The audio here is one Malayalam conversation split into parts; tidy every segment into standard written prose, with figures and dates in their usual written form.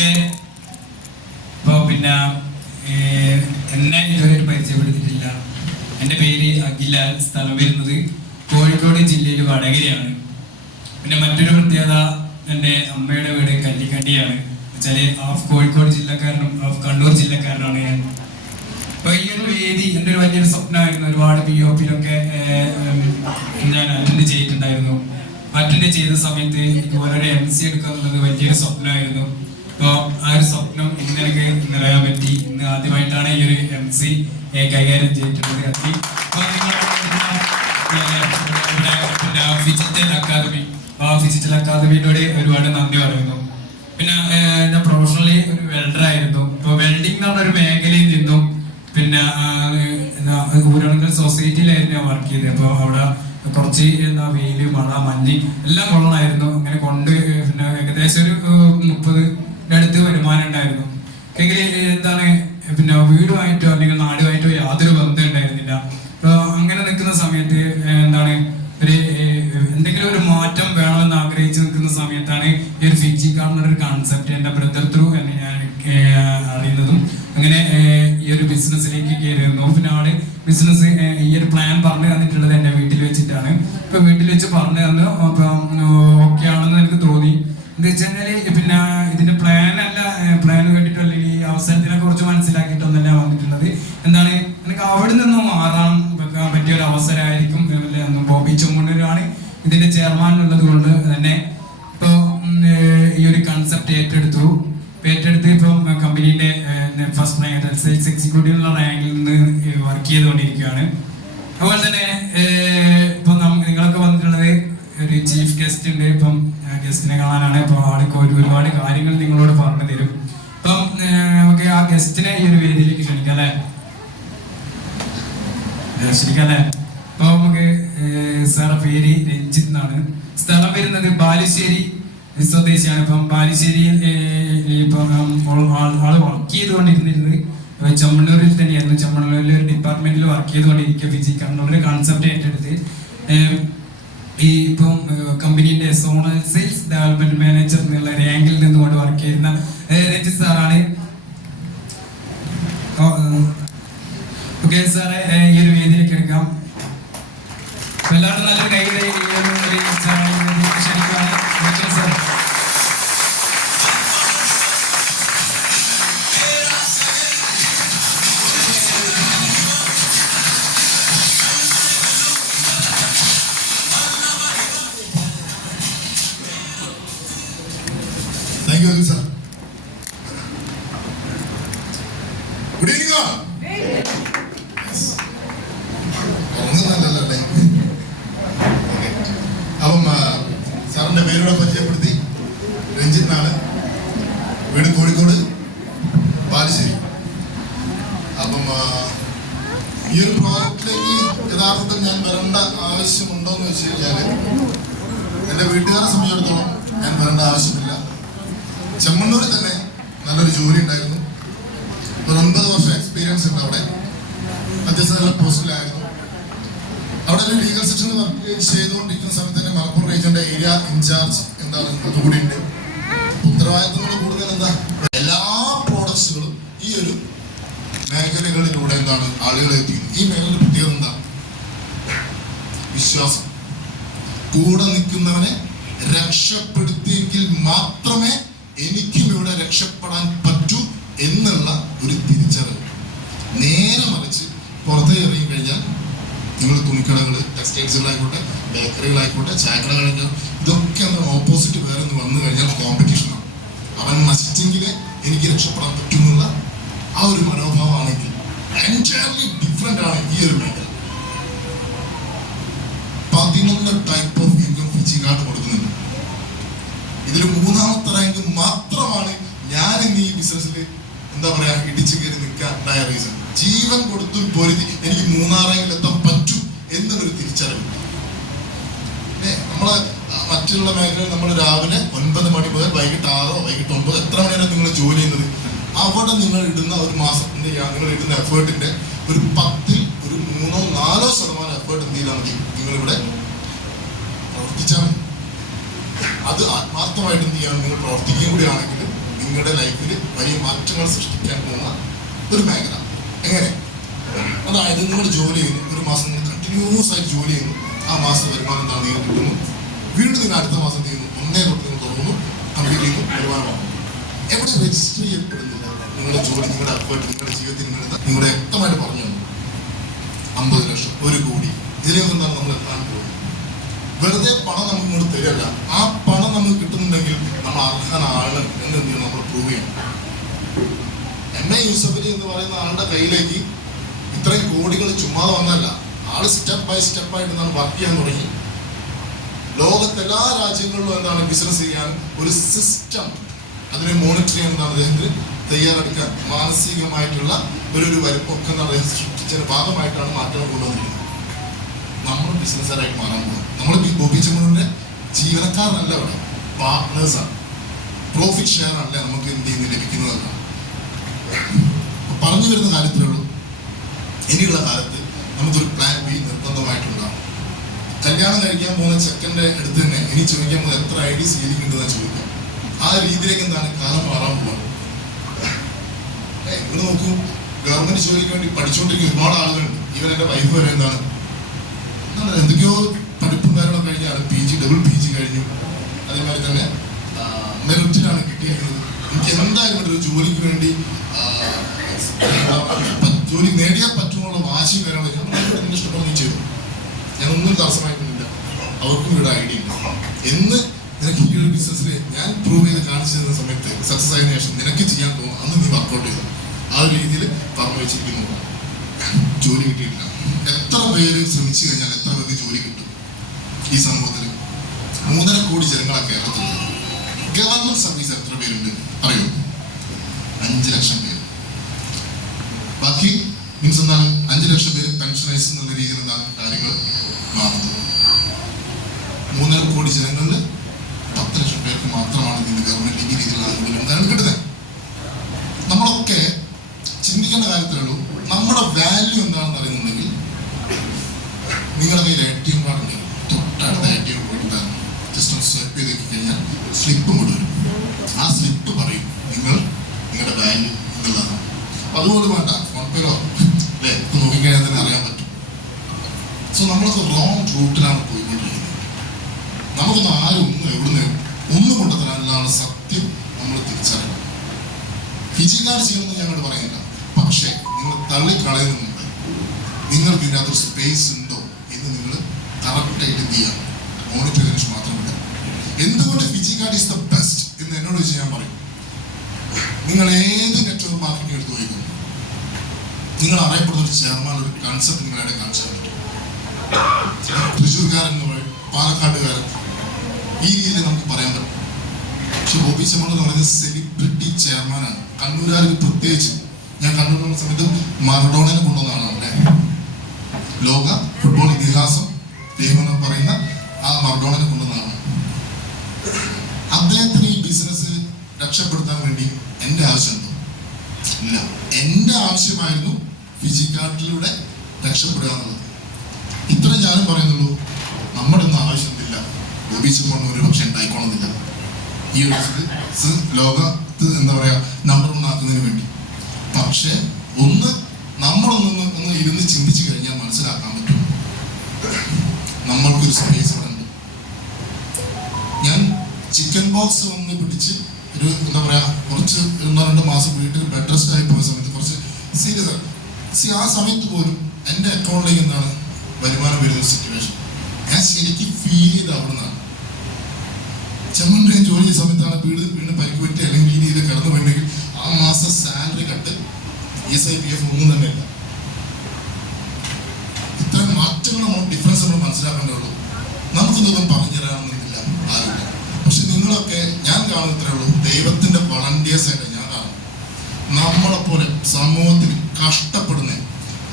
ഓക്കെ. ഇപ്പോൾ പിന്നെ എന്നെ ഇതുവരെ പരിചയപ്പെടുത്തിയിട്ടില്ല. എൻ്റെ പേര് അഖിലാൽ. സ്ഥലം വരുന്നത് കോഴിക്കോട് ജില്ലയിൽ വടകരയാണ്. പിന്നെ മറ്റൊരു പ്രത്യേകത, എൻ്റെ അമ്മയുടെ വീട് കല്ലിക്കണ്ടിയാണ്. വെച്ചാൽ ഹാഫ് കോഴിക്കോട് ജില്ലക്കാരനും ഹാഫ് കണ്ണൂർ ജില്ലക്കാരനാണ് ഞാൻ. അപ്പോൾ ഈ ഒരു വേദി എൻ്റെ ഒരു വലിയൊരു സ്വപ്നമായിരുന്നു. ഒരുപാട് POPയിലൊക്കെ ഞാൻ അറ്റൻഡ് ചെയ്തിട്ടുണ്ടായിരുന്നു. അറ്റൻഡ് ചെയ്ത സമയത്ത് ഇതുപോലെ ഒരു MC എടുക്കുക എന്നുള്ളത് വലിയൊരു സ്വപ്നമായിരുന്നു. അപ്പോൾ ആ ഒരു സ്വപ്നം ഇന്ന് എനിക്ക് നിറയാൻ പറ്റി. ഇന്ന് ആദ്യമായിട്ടാണ് ഈ ഒരു MC കൈകാര്യം ചെയ്തിട്ടുള്ളത്. ഡിജിറ്റൽ അക്കാദമിയോട് ഒരുപാട് നന്ദി പറയുന്നു. പിന്നെ ഞാൻ പ്രൊഫഷണലി ഒരു വെൽഡർ ആയിരുന്നു. ഇപ്പോൾ വെൽഡിംഗ് എന്ന് പറഞ്ഞ ഒരു മേഖലയിൽ നിന്നും പിന്നെ ഊരാളുങ്കൽ സൊസൈറ്റിയിലായിരുന്നു ഞാൻ വർക്ക് ചെയ്തത്. അപ്പോൾ അവിടെ കുറച്ച് വെയില്, മഴ, മഞ്ഞ് എല്ലാം കൊള്ളണമായിരുന്നു. അങ്ങനെ കൊണ്ട് പിന്നെ ഏകദേശം ഒരു 30 അടുത്ത് വരുമാനം ഉണ്ടായിരുന്നു. എങ്കിൽ എന്താണ് പിന്നെ വീടുമായിട്ടോ അല്ലെങ്കിൽ നാടുമായിട്ടോ യാതൊരു ബന്ധം ഉണ്ടായിരുന്നില്ല. അപ്പോൾ അങ്ങനെ നിൽക്കുന്ന സമയത്ത് എന്താണ് ഒരു എന്തെങ്കിലും ഒരു മാറ്റം വേണമെന്ന് ആഗ്രഹിച്ച് നിൽക്കുന്ന സമയത്താണ് ഈ ഒരു ഫിജി കാർഡിൻ്റെ ഒരു കൺസെപ്റ്റ് എൻ്റെ ബ്രദർ ത്രൂ എന്ന് ഞാൻ അറിയുന്നതും അങ്ങനെ ഈ ഒരു ബിസിനസ്സിലേക്ക് കയറി വന്നു. പിന്നെ ആള് ബിസിനസ് ഈ ഒരു പ്ലാൻ പറഞ്ഞു തന്നിട്ടുള്ളത് എൻ്റെ വീട്ടിൽ വെച്ചിട്ടാണ്. ഇപ്പൊ വീട്ടിൽ വെച്ച് പറഞ്ഞു തന്നു. അപ്പം ഓക്കെ ആണെന്ന് എനിക്ക് തോന്നി. എന്താ വെച്ചാല് പിന്നെ ഇതിന്റെ പ്ലാൻ കേട്ടിട്ടോ അല്ലെങ്കിൽ ഈ അവസരത്തിനെ കുറിച്ച് മനസ്സിലാക്കിയിട്ടൊന്നല്ല വന്നിട്ടുള്ളത്. എന്താണ് എനിക്ക് അവിടെ നിന്നും മാറാൻ വെക്കാൻ പറ്റിയ ഒരു അവസരമായിരിക്കും. ബോബി ചുമണ്ണൂരാണ് ഇതിന്റെ ചെയർമാൻ ഉള്ളത് കൊണ്ട് തന്നെ ഇപ്പോൾ ഈ ഒരു കൺസെപ്റ്റ് ഏറ്റെടുത്ത് ഇപ്പം കമ്പനീന്റെ ഫസ്റ്റ് റാങ്ക് സെയിൽസ് എക്സിക്യൂട്ടീവ് റാങ്കിൽ നിന്ന് വർക്ക് ചെയ്തുകൊണ്ടിരിക്കുകയാണ്. അതുപോലെ തന്നെ ഇപ്പം നിങ്ങളൊക്കെ വന്നിട്ടുള്ളത് ഒരു ചീഫ് ഗസ്റ്റ് ഉണ്ട്. ഇപ്പം ഗസ്റ്റിനെ കാണാനാണ്. ഇപ്പോൾ ആൾക്ക് ഒരുപാട് കാര്യങ്ങൾ നിങ്ങളോട് പറഞ്ഞു തരും. അപ്പം നമുക്ക് ആ ഗസ്റ്റിനെ ഈ ഒരു വേദിയിലേക്ക് ക്ഷണിക്കാം അല്ലേ? അപ്പൊ നമുക്ക് സാറെ പേര് രഞ്ജിത്ത് എന്നാണ്. സ്ഥലം വരുന്നത് ബാലുശ്ശേരി സ്വദേശിയാണ്. ഇപ്പം ബാലുശ്ശേരിയിൽ ഇപ്പം ആള് വർക്ക് ചെയ്തുകൊണ്ടിരുന്നത് ചെമ്മണ്ണൂരിൽ തന്നെയായിരുന്നു. ചെമ്മണ്ണൂരിൽ ഒരു ഡിപ്പാർട്ട്മെന്റിൽ വർക്ക് ചെയ്തുകൊണ്ടിരിക്കുക. ഫിജി കണ്ണൂരിലെ കൺസെപ്റ്റ് ഏറ്റെടുത്ത് ഈ ഇപ്പം കമ്പനീന്റെ സോണൽ സെയിൽസ് ഡെവലപ്മെന്റ് മാനേജർ എന്നുള്ള റാങ്കിൽ നിന്നുകൊണ്ട് വർക്ക് ചെയ്യുന്ന രഞ്ജിത്ത് സാറാണ്. ഓക്കെ സാറെ, ഈ ഒരു വേദിയിലേക്ക് എടുക്കാം. എല്ലാവരും നല്ലൊരു കൈയുടെ ക്ഷണിക്കുകയാണ്. Sir thank you sir. Good evening. അപ്പം സാറിന്റെ പേരോടെ പരിചയപ്പെടുത്തി. രഞ്ജിത്താണ്, വീട് കോഴിക്കോട് ബാലുശ്ശേരി. അപ്പം ഈ ഒരു പ്രോജക്റ്റിലേക്ക് യഥാർത്ഥത്തിൽ ഞാൻ വരേണ്ട ആവശ്യമുണ്ടോയെന്ന് വെച്ച് കഴിഞ്ഞാൽ എൻ്റെ വീട്ടുകാരെ സംബന്ധിച്ചിടത്തോളം ഞാൻ വരേണ്ട ആവശ്യമില്ല. ചെമ്മണ്ണൂരിൽ തന്നെ നല്ലൊരു ജോലി ഉണ്ടായിരുന്നു. ഒരു 9 വർഷം എക്സ്പീരിയൻസ് ഉണ്ട് അവിടെ. അത്യാവശ്യം നല്ല പോസ്റ്റിലായിരുന്നു. അവിടെ ഒരു ലീഗൽ സെക്ഷനിൽ വർക്ക് ചെയ്തുകൊണ്ടിരിക്കുന്ന സമയത്ത് തന്നെ മലപ്പുറം റീജിയന്റെ ഏരിയ ഇൻചാർജ് എന്താണ് അതുകൂടി ഉണ്ട്. ഉത്തരവാദിത്തങ്ങൾ കൂടുതൽ എന്താ, എല്ലാ പ്രോഡക്ട്സുകളും ഈ ഒരു മേഖലകളിലൂടെ എന്താണ് ആളുകളെ എത്തിക്കുന്നത്. ഈ മേഖലയുടെ പ്രത്യേകത എന്താ? വിശ്വാസം. കൂടെ നിൽക്കുന്നവനെ രക്ഷപ്പെടുത്തിയെങ്കിൽ മാത്രമേ എനിക്കും ഇവിടെ രക്ഷപ്പെടാൻ പറ്റൂ എന്നുള്ള ഒരു തിരിച്ചറിവ്. നേരെ മറിച്ച് പുറത്തേക്ക് ഇറങ്ങി കഴിഞ്ഞാൽ നിങ്ങൾ തുണിക്കടകൾ, ടെക്സ്റ്റൈൽസുകളായിക്കോട്ടെ, ബേക്കറികളായിക്കോട്ടെ, ചായക്കടകളായിക്കോട്ടെ, ഇതൊക്കെ ഒന്ന് ഓപ്പോസിറ്റ് വേറെ ഒന്ന് വന്നു കഴിഞ്ഞാൽ കോമ്പറ്റീഷനാണ്. അവൻ നശിച്ചെങ്കിലേ എനിക്ക് രക്ഷപ്പെടാൻ പറ്റുന്നുള്ള ആ ഒരു മനോഭാവമാണെങ്കിൽ എൻറ്റയർലി ഡിഫറെന്റ് ആണ് ഈ ഒരു മേഖല. 11 type of income Fiji card കൊടുക്കുന്നുണ്ട്. ഇതിൽ 3ാമത്തെ റാങ്ക് മാത്രമാണ് ഞാൻ ഇന്ന് ഈ ബിസിനസ്സിൽ എന്താ പറയാ ഇടിച്ചു കയറി നിൽക്കാൻ ഉണ്ടായ റീസൺ. ജീവൻ കൊടുത്തു പൊരുതി എനിക്ക് 3ാം റാങ്കിൽ എത്താൻ പറ്റും എന്നുള്ളൊരു തിരിച്ചറിവ്. നമ്മളെ മറ്റുള്ള മേഖലയിൽ നമ്മൾ രാവിലെ 9 മണി മുതൽ വൈകിട്ട് 6 വൈകിട്ട് 9 എത്ര മണി വരെ നിങ്ങൾ ജോലി ചെയ്യുന്നത്. അവിടെ നിങ്ങൾ ഇടുന്ന ഒരു മാസം എന്ത് ചെയ്യാം, നിങ്ങൾ ഇടുന്ന എഫേർട്ടിന്റെ ഒരു 10ൽ ഒരു 3-4% എഫേർട്ട് എന്ത് ചെയ്താൽ മതി, നിങ്ങളിവിടെ പ്രവർത്തിച്ചാൽ മതി. അത് ആത്മാർത്ഥമായിട്ട് എന്ത് ചെയ്യാൻ നിങ്ങൾ പ്രവർത്തിക്കുകയും കൂടിയാണെങ്കിൽ നിങ്ങളുടെ ലൈഫിൽ വലിയ മാറ്റങ്ങൾ സൃഷ്ടിക്കാൻ പോകുന്ന ഒരു മേഖല. എങ്ങനെ? അതായത് നിങ്ങൾ ജോലി ചെയ്യുന്നു, ഒരു മാസം നിങ്ങൾ കണ്ടിന്യൂസ് ആയിട്ട് ജോലി ചെയ്യുന്നു, ആ മാസം വരുമാനം എന്താണ് നിങ്ങൾ കിട്ടുന്നു, വീണ്ടും നിങ്ങൾ അടുത്ത മാസം ചെയ്യുന്നു, ഒന്നേ തൊട്ട് നിങ്ങൾ തുടങ്ങുന്നു, കംപ്ലീറ്റ് ചെയ്യുന്നു, വരുമാനമാകുന്നു. എവിടെ രജിസ്റ്റർ ചെയ്യപ്പെടുന്നില്ല നിങ്ങളുടെ ജോലി, നിങ്ങളുടെ എഫേർട്ട്, നിങ്ങളുടെ ജീവിതത്തിൽ നിങ്ങളുടെ വ്യക്തമായിട്ട് പറഞ്ഞു 50 ലക്ഷം, 1 കോടി, ഇതിലേക്ക് എന്താണ് നമ്മൾ എത്താൻ പോകുന്നത്? വെറുതെ പണം നമുക്ക് ഇങ്ങോട്ട് തരില്ല. ആ പണം നമുക്ക് കിട്ടുന്നുണ്ടെങ്കിൽ നമ്മൾ അർഹനാണ് എന്ന് നമ്മൾ പ്രൂവ് ചെയ്യണം. MA യൂസഫലി എന്ന് പറയുന്ന ആളുടെ കയ്യിലേക്ക് ഇത്രയും കോടികൾ ചുമ്മാതെ വന്നല്ല. ആള് സ്റ്റെപ്പ് ബൈ സ്റ്റെപ്പ് ആയിട്ട് എന്താണ് വർക്ക് ചെയ്യാൻ തുടങ്ങി. ലോകത്തെല്ലാ രാജ്യങ്ങളിലും എന്താണ് ബിസിനസ് ചെയ്യാൻ ഒരു സിസ്റ്റം, അതിനെ മോണിറ്റർ ചെയ്യാൻ എന്താണ് അദ്ദേഹത്തിന് തയ്യാറെടുക്കാൻ മാനസികമായിട്ടുള്ള ഒരു വലുപ്പൊക്കെ എന്താണ് അദ്ദേഹം സൃഷ്ടിച്ചതിന്റെ ഭാഗമായിട്ടാണ് മാറ്റങ്ങൾ കൊണ്ടുവന്നിരിക്കുന്നത്. നമ്മൾ ബിസിനസ്സുകാരായിട്ട് മാറാൻ പോകും. നമ്മൾ ബോബി ചെമ്മണ്ണൂരിന്റെ ജീവനക്കാരനല്ല, അവിടെ പാർട്ട്നേഴ്സാണ്. പ്രോഫിറ്റ് ഷെയർ അല്ല നമുക്ക് എന്ത് ചെയ്യുന്ന ലഭിക്കുന്നതല്ല. പറഞ്ഞു വരുന്ന കാര്യത്തിലുള്ളൂ, ഇനിയുള്ള കാലത്ത് നമുക്കൊരു പ്ലാൻ ബി നിർബന്ധമായിട്ടുണ്ടാകും. കല്യാണം കഴിക്കാൻ പോകുന്ന ചെക്കൻ്റെ അടുത്ത് തന്നെ ഇനി ചോദിക്കാൻ പോകുന്നത് എത്ര ID സീലിംഗ് ഉണ്ടെന്നാണ് ചോദിക്കാം. ആ രീതിയിലേക്ക് എന്താണ് കാലം മാറാൻ പോകുന്നത്. ഇവിടെ നോക്കൂ, ഗവൺമെന്റ് ജോലിക്ക് വേണ്ടി പഠിച്ചുകൊണ്ടിരിക്കുന്ന ഒരുപാട് ആളുകളുണ്ട്. ഈവൻ എൻ്റെ വൈഫ് വരെ എന്താണ് എന്തൊക്കെയോ പഠിപ്പും കാര്യങ്ങളും കഴിഞ്ഞാണ് PG, ഡബിൾ PG കഴിഞ്ഞു. അതേമാതിരി തന്നെ മെറിറ്റിലാണ് കിട്ടിയിരിക്കുന്നത്. എനിക്ക് എന്തായാലും ഒരു ജോലിക്ക് വേണ്ടി ജോലി നേടിയാൽ പറ്റുമുള്ള വാശിയും കാര്യങ്ങളൊക്കെ എന്റെ ഇഷ്ടപ്പെട്ട് നീ ചെയ്തു. ഞാനൊന്നും തടസ്സമായിട്ടില്ല. അവർക്കും ഇവിടെ ഐഡിയ ഉണ്ട്. എന്ന് നിനക്ക് ഈ ഒരു ബിസിനസ്സിൽ ഞാൻ പ്രൂവ് ചെയ്ത് കാണിച്ചു തരുന്ന സമയത്ത് സക്സസ് ആയതിനു ശേഷം നിനക്ക് ചെയ്യാൻ തോന്നും, അന്ന് നീ വർക്കൗട്ട് ചെയ്തു. ആ ഒരു രീതിയിൽ പറഞ്ഞു വെച്ചിരിക്കുന്നു. ജോലി കിട്ടിയിട്ടില്ല. എത്ര പേര് ശ്രമിച്ചു കഴിഞ്ഞാൽ എത്ര പേർക്ക് ജോലി കിട്ടും ഈ സമൂഹത്തിൽ? 3.5 കോടി ജനങ്ങളാണ് കേരളത്തിൽ. ഗവൺമെന്റ് സർവീസ് എത്ര പേരുണ്ട് അറിയോ? 5 ലക്ഷം പേര്. ബാക്കി മീൻസ് എന്താണ് 5 ലക്ഷം പേര് പെൻഷനേഴ്സ് എന്നുള്ള രീതിയിൽ എന്താണ് കാര്യങ്ങൾ മാറുന്നത്. 3.5 കോടി ജനങ്ങളിൽ 10 ലക്ഷം പേർക്ക് മാത്രമാണ് ഗവൺമെന്റ് ഈ രീതിയിലുള്ള ആനുകൂല്യം കിട്ടുന്നത്. നമ്മളൊക്കെ ചിന്തിക്കേണ്ട കാര്യത്തിലുള്ളൂ, നമ്മുടെ വാല്യൂ എന്താണെന്ന് അറിയുന്നുണ്ടെങ്കിൽ നിങ്ങളുടെ കയ്യിൽ ATM കാർഡ് ഉണ്ടെങ്കിൽ തൊട്ടടുത്ത ATM പോയിട്ട് ജസ്റ്റ് ഒന്ന് സ്വൈപ്പ് ചെയ്ത് കഴിഞ്ഞാൽ സ്ലിപ്പ് കൊണ്ടുവരും. ആ സ്ലിപ്പ് പറയും നിങ്ങളുടെ വാല്യൂ എന്നുള്ളതാണ്. അതുകൊണ്ട് വേണ്ട ഫോൺ പേയിലോ അല്ലേ ഇപ്പൊ നോക്കിക്കഴിഞ്ഞാൽ തന്നെ അറിയാൻ പറ്റും. സോ നമ്മളൊക്കെ റോങ് റൂട്ടിലാണ് പോയിക്കൊണ്ടിരിക്കുന്നത്. നമുക്കൊന്നും ആരും എവിടുന്ന് ഒന്നും കൊണ്ടുതരാനുള്ള സത്യം നമ്മൾ തിരിച്ചറിയണം. ഫിജിക്കാർ ചെയ്യണമെന്ന് ഞങ്ങൾ പറയുന്നില്ല. പക്ഷേ നിങ്ങൾ തള്ളിക്കളയുന്നുണ്ട്, നിങ്ങൾക്ക് ഇതിനകത്തൊരു സ്പേസ് ഉണ്ടോ എന്ന് നിങ്ങൾ കറക്റ്റായിട്ട് എന്ത് ചെയ്യാം, മോണിറ്റർ ചെയ്തതിന് മാത്രമല്ല. എന്തുകൊണ്ട് ഫിജിക്കാർഡ് ഈസ് ദ ബെസ്റ്റ് എന്ന് എന്നോട് വെച്ച് ഞാൻ പറയും. നിങ്ങൾ ഏത് നെറ്റ്വർക്ക് മാർക്കറ്റിംഗ് എടുത്ത് പോയിരുന്നു, നിങ്ങൾ അറിയപ്പെടുന്ന ഒരു ചെയർമാൻ, ഒരു കൺസെപ്റ്റ് നിങ്ങളുടെ കാണിച്ചു പറ്റും. തൃശ്ശൂർക്കാരൻ എന്ന് പറയും, പാലക്കാട്ടുകാരൻ, ഈ രീതിയിൽ നമുക്ക് പറയാൻ പറ്റും. പക്ഷെ ബോബി ചെമ്മണ്ണൂർ എന്ന് പറയുന്നത് സെലിബ്രിറ്റി ചെയർമാനാണ്. കണ്ണൂരുകാർക്ക് പ്രത്യേകിച്ച്. ഞാൻ കണ്ണൂർ സമയത്ത് മറഡോണനെ കൊണ്ടുവന്നതാണ് അവിടെ. ലോക ഫുട്ബോൾ ഇതിഹാസം ദൈവമെന്ന് പറയുന്ന ആ മറഡോണനെ കൊണ്ടുവന്നതാണ്. അദ്ദേഹത്തിന് ഈ ബിസിനസ് രക്ഷപ്പെടുത്താൻ വേണ്ടി എൻ്റെ ആവശ്യമുണ്ടോ? ഇല്ല. എൻ്റെ ആവശ്യമായിരുന്നു ഫിജിക്കാർഡിലൂടെ രക്ഷപ്പെടുക എന്നുള്ളത്. ഇത്ര ഞാനും പറയുന്നുള്ളൂ. നമ്മുടെ ഒന്നും ആവശ്യമില്ല. ബോബി ചെമ്മണ്ണൂർ പക്ഷെ ഉണ്ടായിക്കോണമെന്നില്ല ഈ ഒരു ലോകത്ത് എന്താ പറയാ നമ്പർ 1 ആക്കുന്നതിന് വേണ്ടി. പക്ഷെ നമ്മളൊന്ന് ഇരുന്ന് ചിന്തിച്ചു കഴിഞ്ഞാൽ മനസ്സിലാക്കാൻ പറ്റും നമ്മൾക്കൊരു സ്പേസ് ഇവിടെ ഉണ്ട്. ഞാൻ ചിക്കൻ ബോക്സ് വന്ന് പിടിച്ച് ഒരു എന്താ പറയാ കുറച്ച് 1-2 മാസം വീട്ടിൽ ബെഡ് റെസ്റ്റ് ആയി പോയ സമയത്ത് കുറച്ച് സീരിയസ് ആണ്. ആ സമയത്ത് പോലും എൻ്റെ അക്കൗണ്ടിലേക്ക് എന്താണ് വരുമാനം വരുന്ന സിറ്റുവേഷൻ ഞാൻ ശരിക്കും ഫീൽ ചെയ്ത് അവിടെ നിന്നാണ്. ചെമ്മണ്ണൂർ ജോലി ചെയ്യുന്ന സമയത്താണ് വീണ് പരിക്ക് പറ്റി അല്ലെങ്കിൽ ഈ രീതിയിൽ കടന്നു പോയിട്ടുണ്ടെങ്കിൽ ആ മാസം സാലറി കട്ട് ESI-PF ഒന്നും തന്നെ ഇല്ല. ഇത്തരം മാറ്റങ്ങൾ നമ്മൾ ഡിഫറൻസ് നമ്മൾ മനസ്സിലാക്കേണ്ടതുള്ളൂ. നമുക്കൊന്നും പറഞ്ഞു തരാനൊന്നുമില്ല ആരുമില്ല. പക്ഷെ നിങ്ങളൊക്കെ ഞാൻ കാണുന്നത്രേ ഉള്ളൂ, ദൈവത്തിന്റെ വളണ്ടിയേഴ്സ് ആയിട്ട് ഞാൻ കാണും. നമ്മളെപ്പോലെ സമൂഹത്തിൽ കഷ്ടപ്പെടുന്ന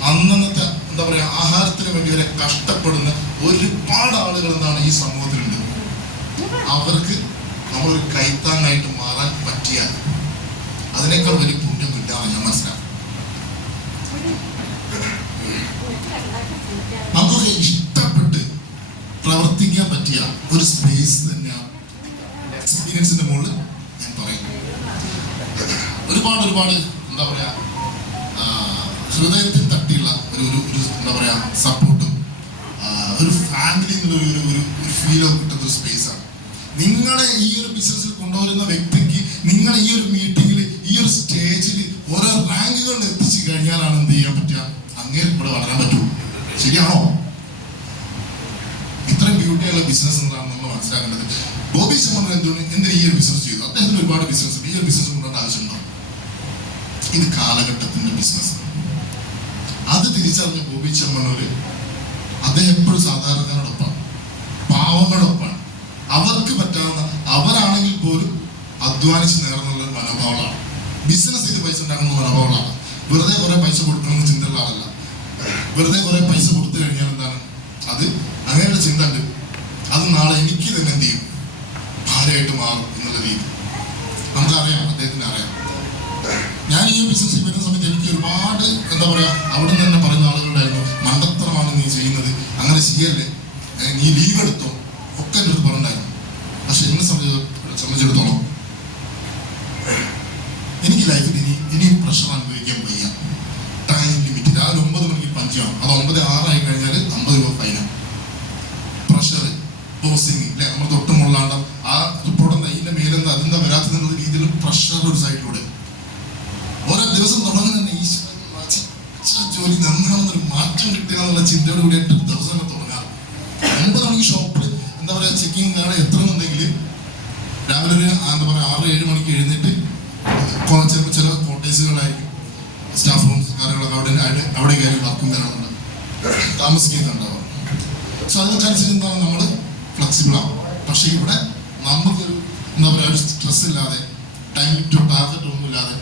അന്നത്തെ എന്താ പറയാ ആഹാരത്തിന് വേണ്ടി വരെ കഷ്ടപ്പെടുന്ന ഒരുപാട് ആളുകൾ എന്താണ് ഈ സമൂഹത്തിലുണ്ട്. അവർക്ക് നമ്മളൊരു കൈത്താങ്ങായിട്ട് മാറാൻ പറ്റിയാൽ അതിനേക്കാൾ വലിയ പുണ്യമൊന്നുമില്ലാന്ന് ഞാൻ മനസ്സിലാക്കും. നമുക്കൊക്കെ ഇഷ്ടപ്പെട്ട് പ്രവർത്തിക്കാൻ പറ്റിയ ഒരു സ്പേസ് തന്നെയാണ് എക്സ്പീരിയൻസിന്റെ മുകളിൽ ഞാൻ പറയുന്നത്. ഒരുപാട് എന്താ പറയാ ഹൃദയത്തിൽ തട്ടിയുള്ള ഒരു എന്താ പറയാ സപ്പോർട്ടും ഒരു ഫാമിലി എന്നുള്ള ഒരു ഫീലൊക്കെ കിട്ടുന്ന ഒരു സ്പേസാണ്. നിങ്ങളെ ഈ ഒരു ബിസിനസ്സിൽ കൊണ്ടുവരുന്ന വ്യക്തിക്ക് നിങ്ങളെ ഈ ഒരു മീറ്റിങ്ങിൽ ഈ ഒരു സ്റ്റേജിൽ ഓരോ റാങ്കുകളിൽ എത്തിച്ചു കഴിഞ്ഞാലാണ് എന്ത് ചെയ്യാൻ പറ്റുക, അങ്ങേര് കൂടെ വളരാൻ പറ്റൂ. ശരിയാണോ? ഇത്രയും ബ്യൂട്ടിയുള്ള ബിസിനസ് എന്നാണ് നമ്മൾ മനസ്സിലാക്കേണ്ടത്. ബോബി ചെമ്മണ്ണൂർ എന്തിന് ഈ ഒരു ബിസിനസ് ചെയ്തു? അദ്ദേഹത്തിന് ഒരുപാട് ബിസിനസ് ഉണ്ട്. ഈ ഒരു ബിസിനസ് കൊണ്ടുവരേണ്ട ആവശ്യമുണ്ടോ? ഇത് കാലഘട്ടത്തിന്റെ ബിസിനസ്. അത് തിരിച്ചറിഞ്ഞ ബോബി ചെമ്മണ്ണൂര് അദ്ദേഹം എപ്പോഴും സാധാരണക്കാരോടൊപ്പം, പാവങ്ങളോടൊപ്പം, അവർക്ക് പറ്റാവുന്ന, അവരാണെങ്കിൽ പോലും അധ്വാനിച്ച് നേർന്നുള്ള ഒരു മനോഭാവമാണ്. ബിസിനസ് ചെയ്ത് പൈസ ഉണ്ടാക്കുന്ന മനോഭാവമാണ്. വെറുതെ കുറെ പൈസ കൊടുക്കണമെന്ന് ചിന്തയുള്ള ആളല്ല. വെറുതെ കുറെ പൈസ കൊടുത്തു കഴിഞ്ഞാൽ എന്താണ്, അത് അങ്ങനെയുള്ള ചിന്ത ഉണ്ട്. അത് നാളെ എനിക്ക് തന്നെ എന്ത് ചെയ്യും, ഭാരമായിട്ട് മാറും എന്നുള്ള രീതി നമുക്കറിയാം, അദ്ദേഹത്തിന് അറിയാം. ഞാൻ ഈ ബിസിനസ്സിൽ വരുന്ന സമയത്ത് എനിക്ക് ഒരുപാട് എന്താ പറയാ, അവിടെ നിന്ന് തന്നെ പറയുന്ന ആളുകളുണ്ടായിരുന്നു, മണ്ടത്തരമാണ് നീ ചെയ്യുന്നത്, അങ്ങനെ ചെയ്യല്ലേ, നീ ലീവ് എടുത്തോ, ഒക്കെ എൻ്റെ അടുത്ത് പറഞ്ഞിട്ടുണ്ടായിരുന്നു. പക്ഷെ എന്നെ സംബന്ധിച്ചിടത്തോളം എനിക്ക് ലൈഫിൽ ഇനിയും പ്രഷർ അനുഭവിക്കാൻ വയ്യ. ടൈം ലിമിറ്റ് രാവിലെ 9 മണിക്ക് പഞ്ചാണ്, അത് 9:06 ആയി കഴിഞ്ഞാൽ 50 രൂപ ഫൈനാണ്. പ്രഷർ, ബോസിങ് അല്ലെ, നമ്മൾ തൊട്ട് മുള്ളാണ്ട ആ റിപ്പോർട്ട് എന്താ, ഇതിന്റെ മേലെന്താ, അതെന്താ വരാത്തതെന്നുള്ള രീതിയിൽ പ്രഷർ ഒരു സൈഡിലൂടെ ഓരോ ദിവസം തുടങ്ങുന്ന ജോലി നന്നാണെന്നൊരു മാറ്റം കിട്ടുക എന്നുള്ള ചിന്തയോട് കൂടി എട്ട് ദിവസം തന്നെ തുടങ്ങാറ്. 9 മണിക്ക് ഷോപ്പിൽ എന്താ പറയുക ചെക്കിങ് നാളെ എത്തണമെന്നുണ്ടെങ്കിൽ രാവിലെ ഒരു എന്താ പറയുക 6-7 മണിക്ക് എഴുന്നേറ്റ് ചിലപ്പോൾ ചില കോട്ടേജുകളായിരിക്കും, സ്റ്റാഫ് റൂംസ് കാര്യങ്ങളൊക്കെ അവിടെ കയറി വർക്കും കാര്യങ്ങളുണ്ട്, താമസിക്കുന്നുണ്ടാവും. സോ അതിനനുസരിച്ച് എന്താണ് നമ്മൾ ഫ്ലെക്സിബിൾ ആവും. പക്ഷെ ഇവിടെ നമുക്കൊരു എന്താ പറയുക ഒരു സ്ട്രെസ് ഇല്ലാതെ, ടൈം ടു ടാർഗറ്റ് ഒന്നുമില്ലാതെ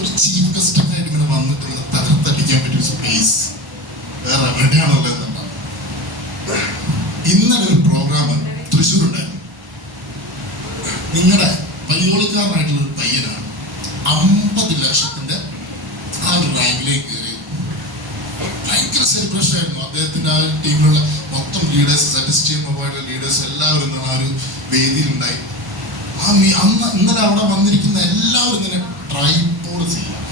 ഒരു ചീഫ് ഗസ്റ്റൊക്കെ ആയിട്ട് ഇങ്ങനെ വന്നിട്ട് ഇങ്ങനെ തകർത്തടിക്കാൻ പറ്റിയ സ്പേസ് വേറെ എവിടെയാണല്ലോ എന്നുണ്ടാവും. ഇന്നലെ ഒരു പ്രോഗ്രാം തൃശ്ശൂരുണ്ടായിരുന്നു. നിങ്ങളുടെ പയ്യോളിക്കാരനായിട്ടുള്ള ഒരു പയ്യനാണ് 50 ലക്ഷത്തിന്റെ ആ ഒരു റാങ്കിലേക്ക് കയറി. ഭയങ്കര സെലിബ്രേഷൻ ആയിരുന്നു. അദ്ദേഹത്തിന്റെ ആ ടീമിലുള്ള മൊത്തം ലീഡേഴ്സ്, സാറ്റിസ്റ്റിക് മൊബൈലിലെ ലീഡേഴ്സ് എല്ലാവരും ആ ഒരു വേദിയിലുണ്ടായി. ഇന്നലെ അവിടെ വന്നിരിക്കുന്ന എല്ലാവരും ഇങ്ങനെ ട്രൈപോഡ് സെയിലാണ്.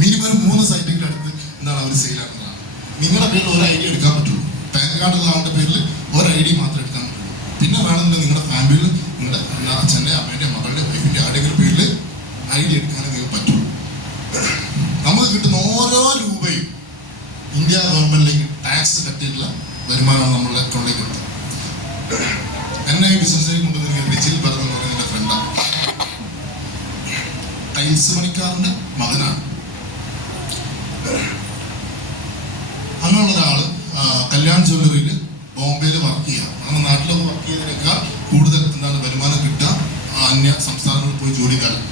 മിനിമം 3 സൈറ്റിന്റെ അടുത്ത് എന്താണ് അവർ സെയിലാണെന്നതാണ്. നിങ്ങളുടെ പേരിൽ ഒരു ഐഡി എടുക്കാൻ പറ്റുള്ളൂ. പാൻ കാർഡുള്ള ആളുടെ പേരിൽ ഒരു ഐഡി മാത്രമേ എടുക്കാൻ പറ്റുള്ളൂ. പിന്നെ വേണമെന്നുണ്ടെങ്കിൽ നിങ്ങളുടെ ഫാമിലിയിൽ നിങ്ങളുടെ അച്ഛൻ്റെ, അമ്മേൻ്റെ, മകളുടെ, വൈഫിൻ്റെ ആരുടെയെങ്കിലും പേരിൽ ഐഡി എടുക്കാനേ നിങ്ങൾക്ക് പറ്റുള്ളൂ. നമുക്ക് കിട്ടുന്ന ഓരോ രൂപയും ഇന്ത്യ ഗവൺമെന്റിലേക്ക് ടാക്സ് കട്ടിയിട്ടുള്ള വരുമാനമാണ് നമ്മളുടെ അക്കൗണ്ടിലേക്ക് കിട്ടുന്നത്. എന്നെ ഈ ബിസിനസ്സിലേക്ക് കൊണ്ടുവന്ന റിജിൽ ഭരത് എന്ന് പറയുന്ന എൻ്റെ ഫ്രണ്ടാണ്. ടൈൽസ് പണിക്കാരൻ്റെ മകനാണ്. അങ്ങനെയുള്ള ഒരാള് കല്യാൺ ജ്വല്ലറിയിൽ ബോംബെയിൽ വർക്ക് ചെയ്യുക. അങ്ങനെ നാട്ടിലൊക്കെ വർക്ക് ചെയ്തതിനേക്കാൾ കൂടുതൽ എന്താണ് വരുമാനം കിട്ടുക അന്യ സംസ്ഥാനങ്ങളിൽ പോയി ജോലിക്കാരൻ.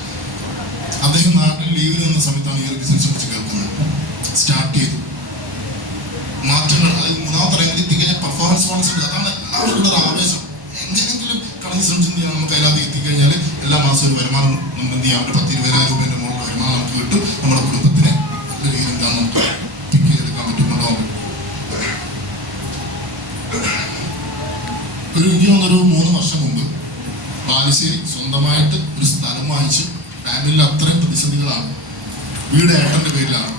അദ്ദേഹം നാട്ടിൽ ലീവിൽ നിന്ന സമയത്താണ് ഈ ഒരു ബിസിനസ് കുറിച്ച് കേൾക്കുന്നത്. സ്റ്റാർട്ട് ചെയ്തു മാറ്റങ്ങൾ. അതായത് 3ാമത്തെ റാങ്കിൽ എത്തിക്കഴിഞ്ഞാൽ പെർഫോമൻസ് ബോണസ് ഉണ്ട്. അതാണ് എല്ലാവർക്കും ഒരു ആവേശം. എങ്ങനെയെങ്കിലും കളഞ്ഞ് ശ്രമിച്ചു നമുക്ക് അതിനകത്ത് എത്തിക്കഴിഞ്ഞാൽ എല്ലാ മാസവും ഒരു വരുമാനം നമുക്ക് എന്ത് ചെയ്യാം, ഒരു 10-20,000 രൂപേൻ്റെ മുകളിൽ വരുമാനം നമുക്ക് കിട്ടും. നമ്മുടെ കുടുംബത്തിനെ നല്ല രീതിയിൽ എന്താണ് നമുക്ക് പിക്ക് ചെയ്തെടുക്കാൻ പറ്റും, കൊണ്ടുപോകാൻ പറ്റും. എനിക്ക് തോന്നുന്നൊരു 3 വർഷം മുമ്പ് ബാലുശ്ശേരി സ്വന്തമായിട്ട് ഒരു സ്ഥലം വാങ്ങിച്ച്, ഫാമിലിയിൽ അത്രയും പ്രതിസന്ധികളാണ്. വീട് ഏട്ടൻ്റെ പേരിലാണ്.